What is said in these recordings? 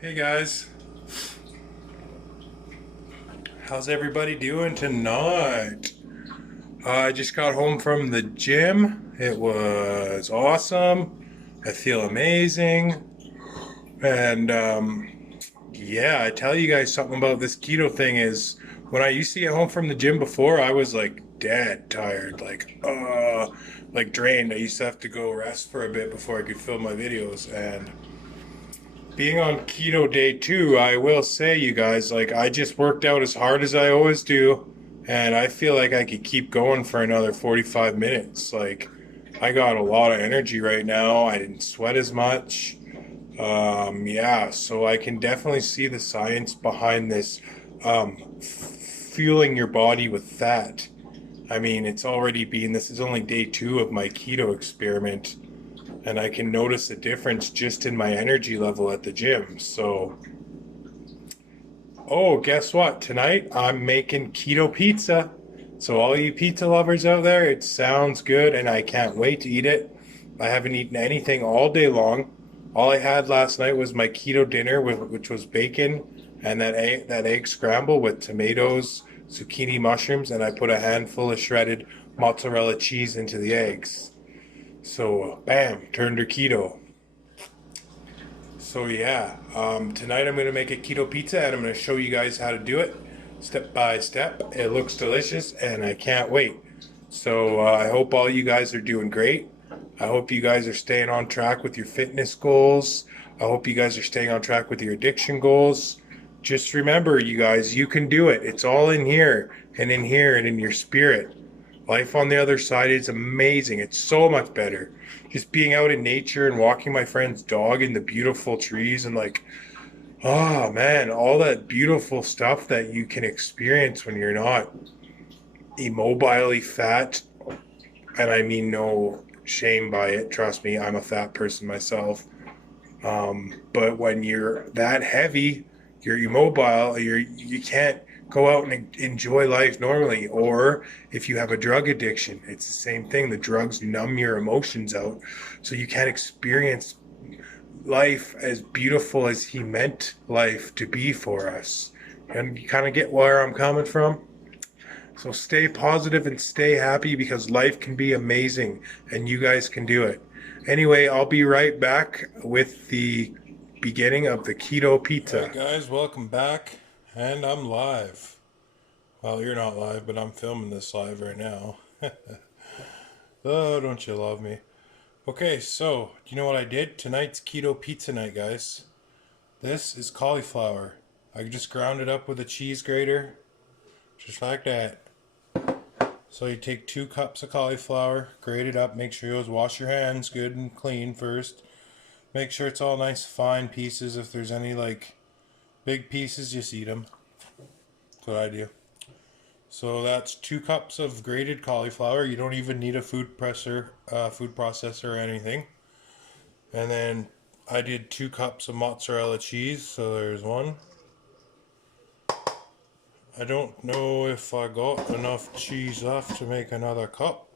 Hey guys, how's everybody doing tonight? I just got home from the gym. It was awesome. I feel amazing. And yeah, I tell you guys something about this keto thing is when I used to get home from the gym before, I was like dead tired, like drained. I used to have to go rest for a bit before I could film my videos. And being on keto day 2, I will say, you guys, like I just worked out as hard as I always do, and I feel like I could keep going for another 45 minutes. Like I got a lot of energy right now. I didn't sweat as much. Yeah, so I can definitely see the science behind this fueling your body with fat. I mean, this is only day 2 of my keto experiment, and I can notice a difference just in my energy level at the gym. So, oh, guess what? Tonight I'm making keto pizza. So, all you pizza lovers out there, it sounds good and I can't wait to eat it. I haven't eaten anything all day long. All I had last night was my keto dinner, which was bacon and that egg scramble with tomatoes, zucchini, mushrooms, and I put a handful of shredded mozzarella cheese into the eggs. So, bam, turned her keto. So yeah, tonight I'm gonna make a keto pizza and I'm gonna show you guys how to do it step by step. It looks delicious and I can't wait. So I hope all you guys are doing great. I hope you guys are staying on track with your fitness goals. I hope you guys are staying on track with your addiction goals. Just remember, you guys, you can do it. It's all in here and in here and in your spirit. Life on the other side is amazing. It's so much better. Just being out in nature and walking my friend's dog in the beautiful trees and like, oh man, all that beautiful stuff that you can experience when you're not immobily fat. And I mean no shame by it. Trust me, I'm a fat person myself. But when you're that heavy, you're immobile, you can't go out and enjoy life normally. Or if you have a drug addiction, it's the same thing. The drugs numb your emotions out, so you can't experience life as beautiful as he meant life to be for us. And you kind of get where I'm coming from. So stay positive and stay happy because life can be amazing and you guys can do it. Anyway, I'll be right back with the beginning of the keto pizza. All right, guys, welcome back. And I'm live. Well, you're not live, but I'm filming this live right now. Oh, don't you love me? Okay, so, do you know what I did? Tonight's keto pizza night, guys. This is cauliflower. I just ground it up with a cheese grater, just like that. So you take 2 cups of cauliflower, grate it up, make sure you always wash your hands good and clean first. Make sure it's all nice fine pieces. If there's any like big pieces, just eat them. That's what I do. So that's 2 cups of grated cauliflower. You don't even need a food processor or anything. And then I did 2 cups of mozzarella cheese. So there's one. I don't know if I got enough cheese left to make another cup.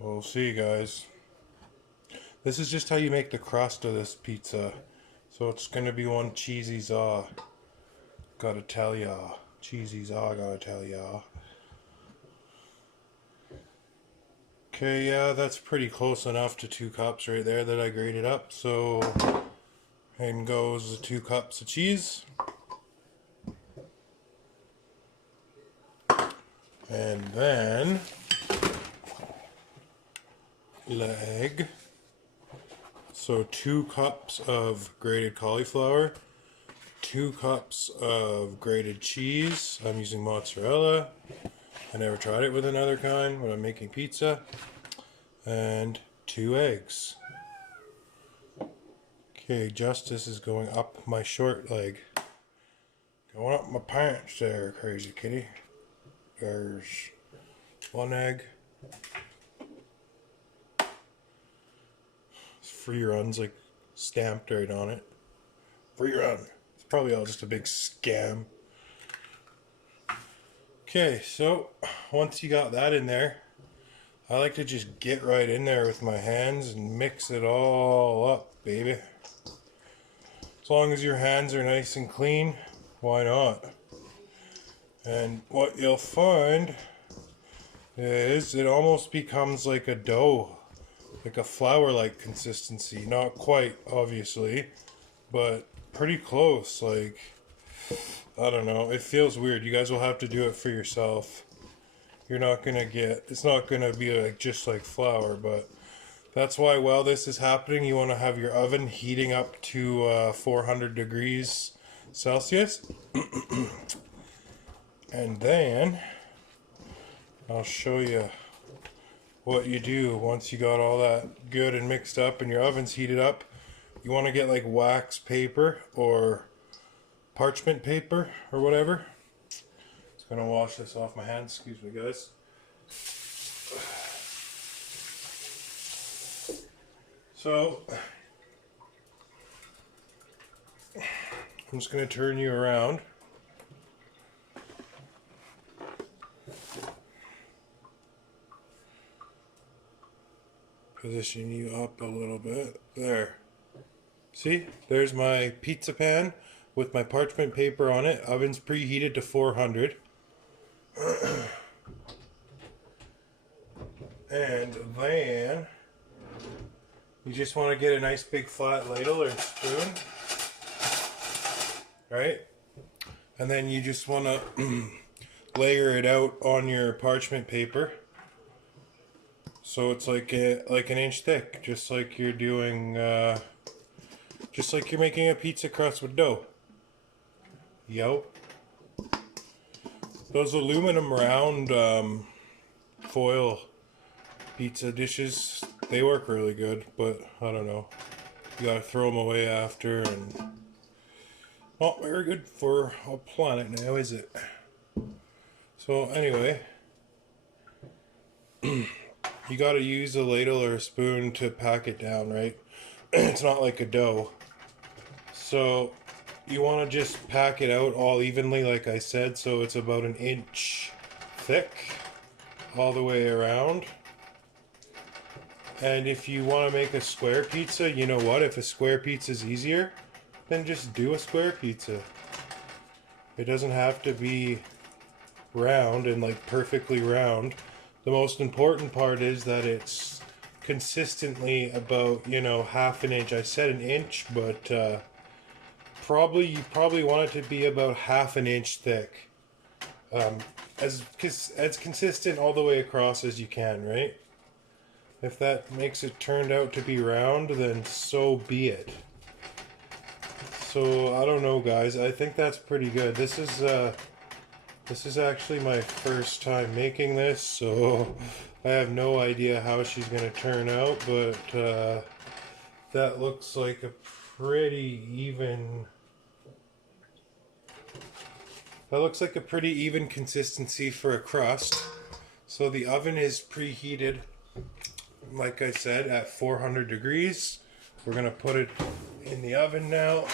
We'll see, guys. This is just how you make the crust of this pizza. So it's gonna be one cheesy za. Gotta tell ya. Cheesy za, gotta tell ya. Okay, yeah, that's pretty close enough to 2 cups right there that I grated up. So, in goes the 2 cups of cheese. And then the egg. So 2 cups of grated cauliflower, 2 cups of grated cheese. I'm using mozzarella. I never tried it with another kind when I'm making pizza. And 2 eggs. Okay, justice is going up my short leg. Going up my pants there, crazy kitty. There's 1 egg. Free runs like stamped right on it. Free run. It's probably all just a big scam. Okay, so once you got that in there, I like to just get right in there with my hands and mix it all up, baby. As long as your hands are nice and clean, why not? And what you'll find is it almost becomes like a dough, like a flour-like consistency. Not quite, obviously, but pretty close. Like, I don't know, it feels weird. You guys will have to do it for yourself. You're not gonna get, it's not gonna be like just like flour, but that's why while this is happening, you want to have your oven heating up to 400 degrees Celsius. And then I'll show you what you do once you got all that good and mixed up and your oven's heated up. You want to get like wax paper or parchment paper or whatever. Just gonna wash this off my hands. Excuse me, guys. So I'm just gonna turn you around. Position you up a little bit. There. See? There's my pizza pan with my parchment paper on it. Oven's preheated to 400. And then you just want to get a nice big flat ladle or spoon. Right? And then you just want to layer it out on your parchment paper. So it's like an inch thick, just like you're doing, just like you're making a pizza crust with dough. Yo. Those aluminum round foil pizza dishes, they work really good, but I don't know. You gotta throw them away after, and not very good for a planet now, is it? So anyway. You gotta use a ladle or a spoon to pack it down, right? It's not like a dough. So you want to just pack it out all evenly, like I said, so it's about an inch thick all the way around. And if you want to make a square pizza, you know what? If a square pizza is easier, then just do a square pizza. It doesn't have to be round and like perfectly round. The most important part is that it's consistently about, you know, half an inch. I said an inch, but you probably want it to be about half an inch thick. As consistent all the way across as you can, right? If that makes it turned out to be round, then so be it. So I don't know, guys. I think that's pretty good. This is actually my first time making this, so I have no idea how she's going to turn out, but that looks like a pretty even... That looks like a pretty even consistency for a crust. So the oven is preheated, like I said, at 400 degrees. We're going to put it in the oven now.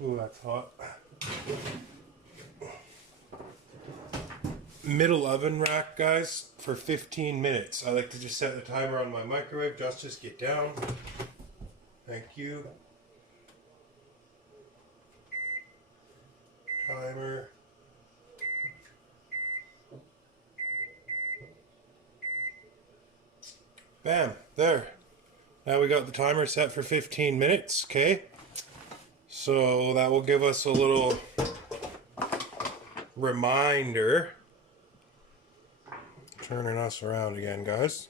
Ooh, that's hot. Middle oven rack, guys, for 15 minutes. I like to just set the timer on my microwave. Just get down. Thank you. Timer. Bam, there. Now we got the timer set for 15 minutes, okay? So that will give us a little reminder. Turning us around again, guys.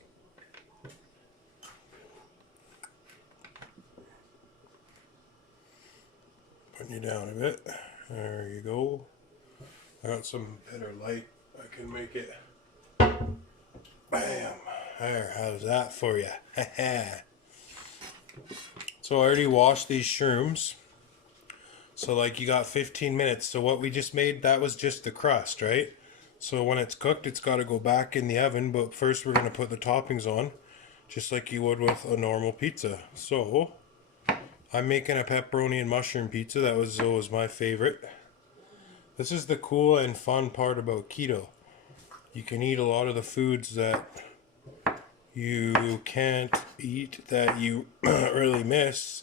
Putting you down a bit. There you go. I got some better light. I can make it. Bam. There, how's that for you? So I already washed these shrooms. So like you got 15 minutes. So what we just made, that was just the crust, right? So when it's cooked, it's got to go back in the oven. But first we're going to put the toppings on, just like you would with a normal pizza. So I'm making a pepperoni and mushroom pizza. That was always my favorite. This is the cool and fun part about keto. You can eat a lot of the foods that you can't eat, that you really miss,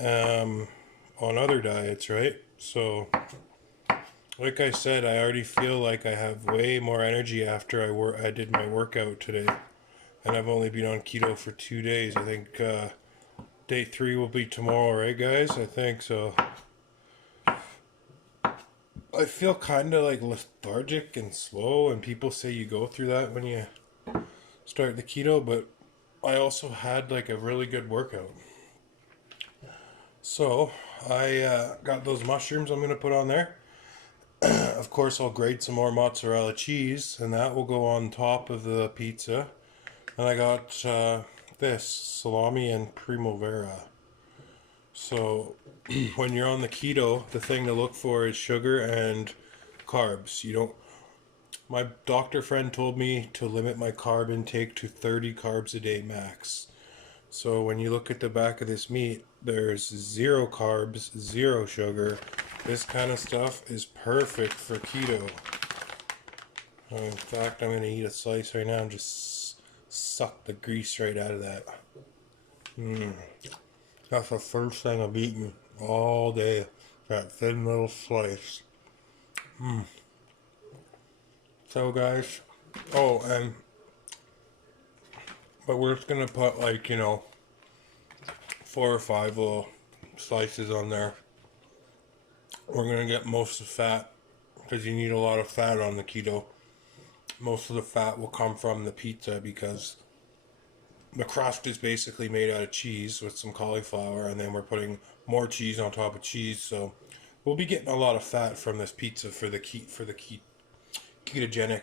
on other diets, right? So, like I said, I already feel like I have way more energy after I did my workout today, and I've only been on keto for 2 days. I think day 3 will be tomorrow, right, guys? I think so. I feel kind of like lethargic and slow, and people say you go through that when you start the keto, but I also had like a really good workout. So I got those mushrooms I'm going to put on there. Of course, I'll grate some more mozzarella cheese, and that will go on top of the pizza. And I got this salami and primavera. So when you're on the keto, the thing to look for is sugar and carbs. You don't. My doctor friend told me to limit my carb intake to 30 carbs a day max. So when you look at the back of this meat, there's 0 carbs, 0 sugar. This kind of stuff is perfect for keto. In fact, I'm going to eat a slice right now and just suck the grease right out of that. That's the first thing I've eaten all day. That thin little slice. So guys, but we're just going to put like, 4 or 5 little slices on there. We're going to get most of the fat because you need a lot of fat on the keto. Most of the fat will come from the pizza because the crust is basically made out of cheese with some cauliflower, and then we're putting more cheese on top of cheese. So we'll be getting a lot of fat from this pizza for the ketogenic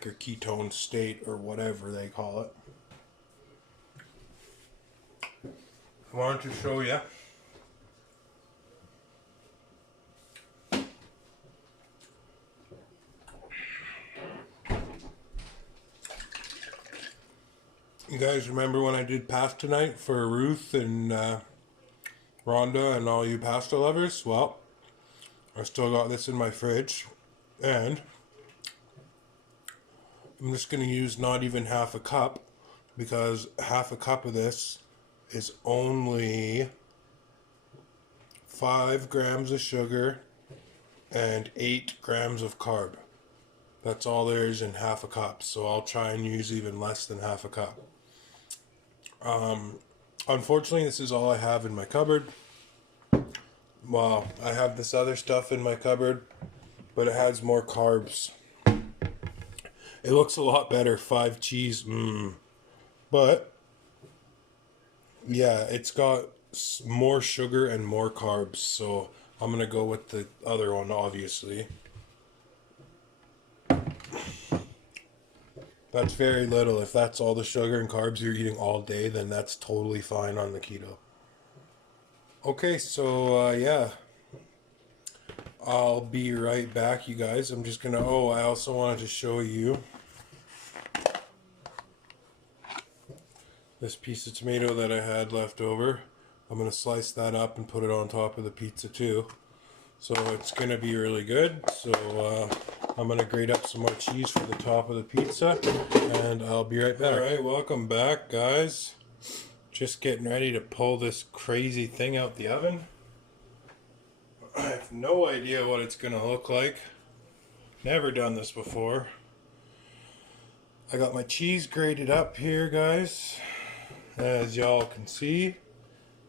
or ketone state or whatever they call it. I wanted to show you. You guys remember when I did pasta night for Ruth and Rhonda and all you pasta lovers? Well, I still got this in my fridge, and I'm just going to use not even half a cup, because half a cup of this is only 5 grams of sugar and 8 grams of carb. That's all there is in half a cup, so I'll try and use even less than half a cup. Unfortunately, this is all I have in my cupboard. Well, I have this other stuff in my cupboard, but it has more carbs. It looks a lot better, 5 cheese, but yeah, it's got more sugar and more carbs, so I'm gonna go with the other one, obviously. That's very little. If that's all the sugar and carbs you're eating all day, then that's totally fine on the keto. Okay, so yeah, I'll be right back, you guys. I'm just gonna, I also wanted to show you this piece of tomato that I had left over. I'm gonna slice that up and put it on top of the pizza too. So it's gonna be really good. So I'm gonna grate up some more cheese for the top of the pizza, and I'll be right back. Alright, welcome back, guys. Just getting ready to pull this crazy thing out the oven. I have no idea what it's gonna look like. Never done this before. I got my cheese grated up here, guys. As y'all can see,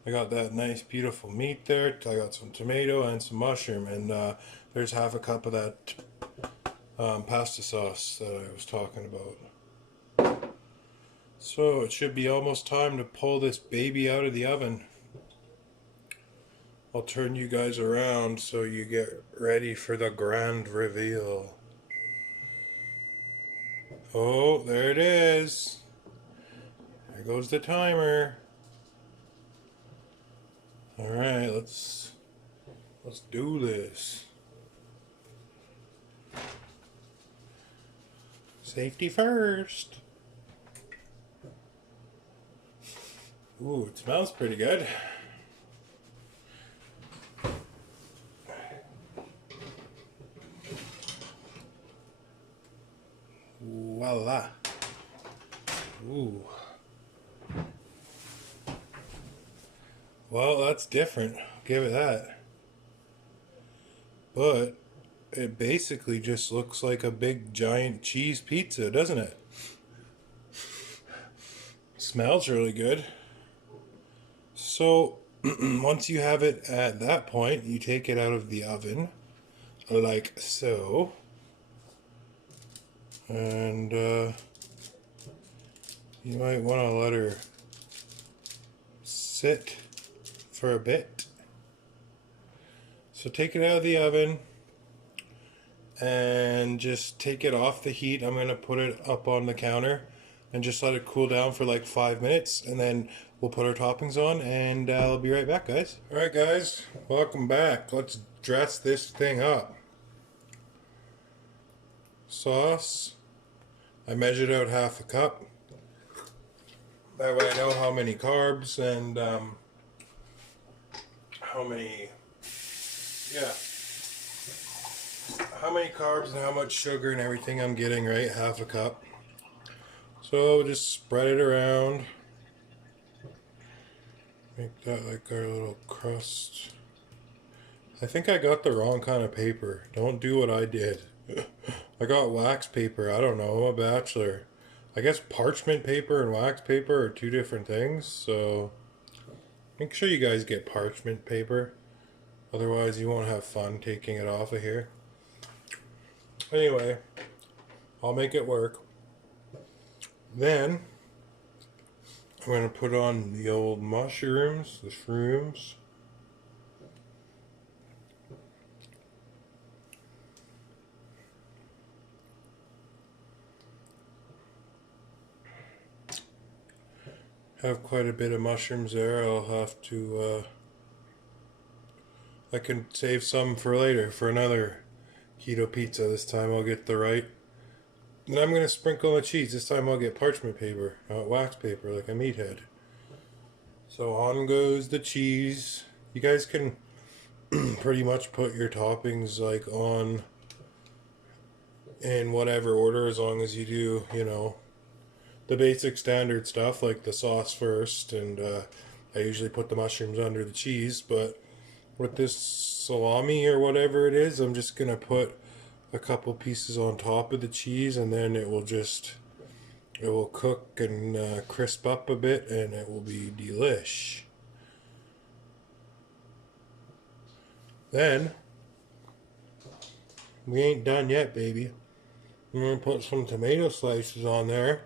I got that nice beautiful meat there. I got some tomato and some mushroom, and there's half a cup of that pasta sauce that I was talking about. So it should be almost time to pull this baby out of the oven. I'll turn you guys around so you get ready for the grand reveal. Oh, there it is. There goes the timer. Alright, let's do this. Safety first. Ooh, it smells pretty good. Voila. Ooh. Well, that's different. give it that. But it basically just looks like a big giant cheese pizza, doesn't it? Smells really good. So once you have it at that point, you take it out of the oven like so. And you might want to let her sit for a bit. So take it out of the oven and just take it off the heat. I'm going to put it up on the counter and just let it cool down for like 5 minutes, and then we'll put our toppings on, and I'll be right back, guys. Alright guys, welcome back. Let's dress this thing up. Sauce, I measured out half a cup. That way I know how many carbs and how many carbs and how much sugar and everything I'm getting, right? Half a cup. So just spread it around. Make that like our little crust. I think I got the wrong kind of paper. Don't do what I did. I got wax paper. I don't know. I'm a bachelor. I guess parchment paper and wax paper are two different things. So make sure you guys get parchment paper. Otherwise you won't have fun taking it off of here. Anyway, I'll make it work. Then I'm going to put on the old mushrooms, the shrooms. Have quite a bit of mushrooms there. I'll have to I can save some for later for another keto pizza. This time I'll get the right. And I'm going to sprinkle the cheese. This time I'll get parchment paper, not wax paper like a meathead. So on goes the cheese. You guys can pretty much put your toppings like on in whatever order, as long as you do, you know, the basic standard stuff like the sauce first, and I usually put the mushrooms under the cheese. But with this salami or whatever it is, I'm just going to put a couple pieces on top of the cheese, and then it will cook and crisp up a bit, and it will be delish. Then we ain't done yet, baby. I'm gonna put some tomato slices on there,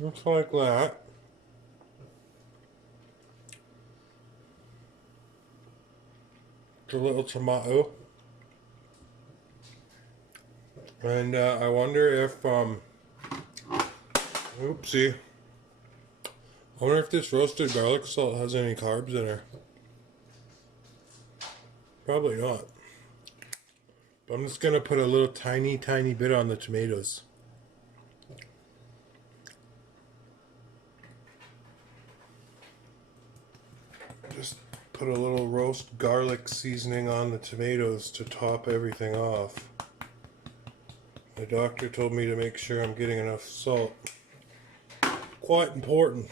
just like that. A little tomato. And I wonder if, oopsie. I wonder if this roasted garlic salt has any carbs in her. Probably not. But I'm just going to put a little tiny bit on the tomatoes. Just put a little roast garlic seasoning on the tomatoes to top everything off. The doctor told me to make sure I'm getting enough salt. Quite important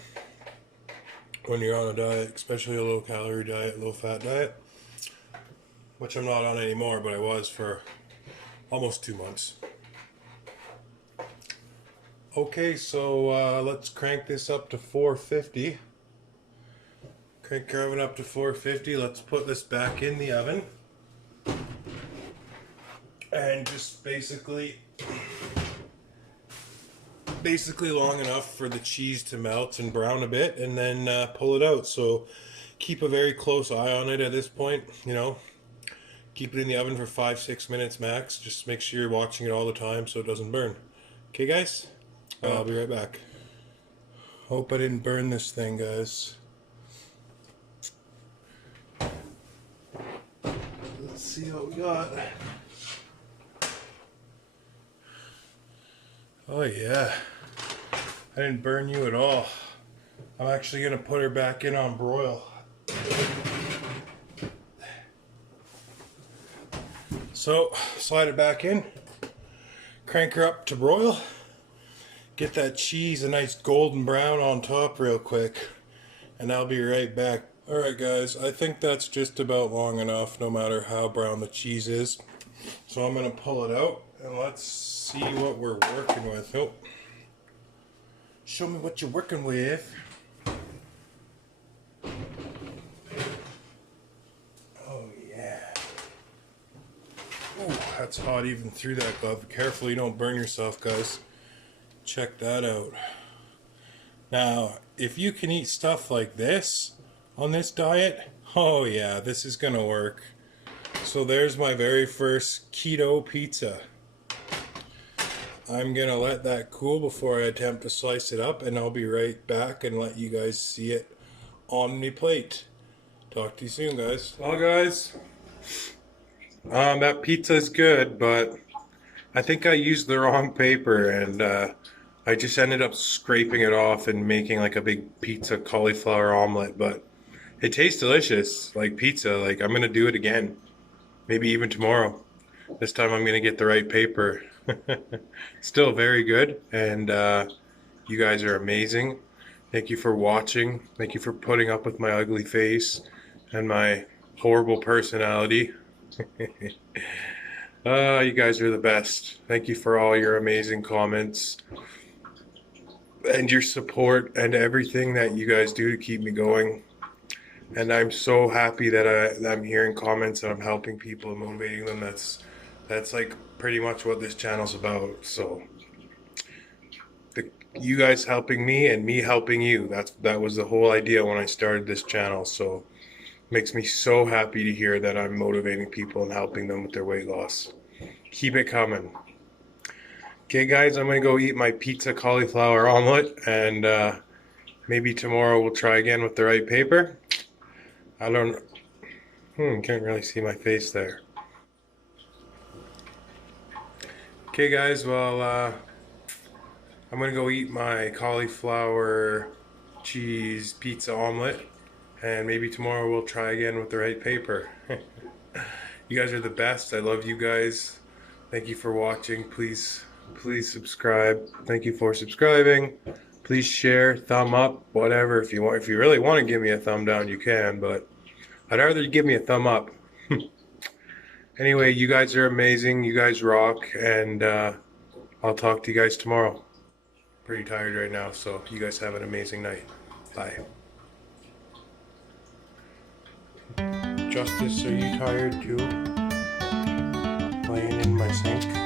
when you're on a diet, especially a low calorie diet, low fat diet, which I'm not on anymore, but I was for almost 2 months. Okay, so let's crank this up to 450. Crank your oven up to 450. Let's put this back in the oven. And just basically long enough for the cheese to melt and brown a bit, and then pull it out. So keep a very close eye on it at this point, you know. Keep it in the oven for 5-6 minutes max. Just make sure you're watching it all the time so it doesn't burn. Okay guys, I'll be right back. Hope I didn't burn this thing, guys. Let's see what we got. Oh yeah, I didn't burn you at all. I'm actually going to put her back in on broil. So, slide it back in, crank her up to broil, get that cheese a nice golden brown on top real quick, and I'll be right back. Alright guys, I think that's just about long enough no matter how brown the cheese is. So I'm going to pull it out and let's see what we're working with. Oh, show me what you're working with. Oh yeah. Oh, that's hot even through that glove. Careful you don't burn yourself, guys. Check that out. Now, if you can eat stuff like this on this diet, oh yeah, this is gonna work. So there's my very first keto pizza. I'm gonna let that cool before I attempt to slice it up, and I'll be right back and let you guys see it on my plate. Talk to you soon, guys. Well, guys, that pizza is good, but I think I used the wrong paper, and I just ended up scraping it off and making like a big pizza cauliflower omelet. But it tastes delicious, like pizza. Like I'm gonna do it again, maybe even tomorrow. This time I'm gonna get the right paper. Still very good, and you guys are amazing. Thank you for watching. Thank you for putting up with my ugly face and my horrible personality. You guys are the best. Thank you for all your amazing comments and your support and everything that you guys do to keep me going. And I'm so happy that I'm hearing comments and I'm helping people and motivating them. That's like pretty much what this channel's about. So you guys helping me and me helping you. That was the whole idea when I started this channel. So it makes me so happy to hear that I'm motivating people and helping them with their weight loss. Keep it coming. Okay, guys, I'm gonna go eat my pizza cauliflower omelet, and maybe tomorrow we'll try again with the right paper. I don't. Can't really see my face there. Okay, guys. Well, I'm gonna go eat my cauliflower cheese pizza omelet, and maybe tomorrow we'll try again with the right paper. You guys are the best. I love you guys. Thank you for watching. Please subscribe. Thank you for subscribing. Please share, thumb up, whatever. If you really want to give me a thumb down, you can, but I'd rather you give me a thumb up. Anyway, you guys are amazing. You guys rock, and I'll talk to you guys tomorrow. Pretty tired right now, so you guys have an amazing night. Bye. Justice, are you tired too? Laying in my sink.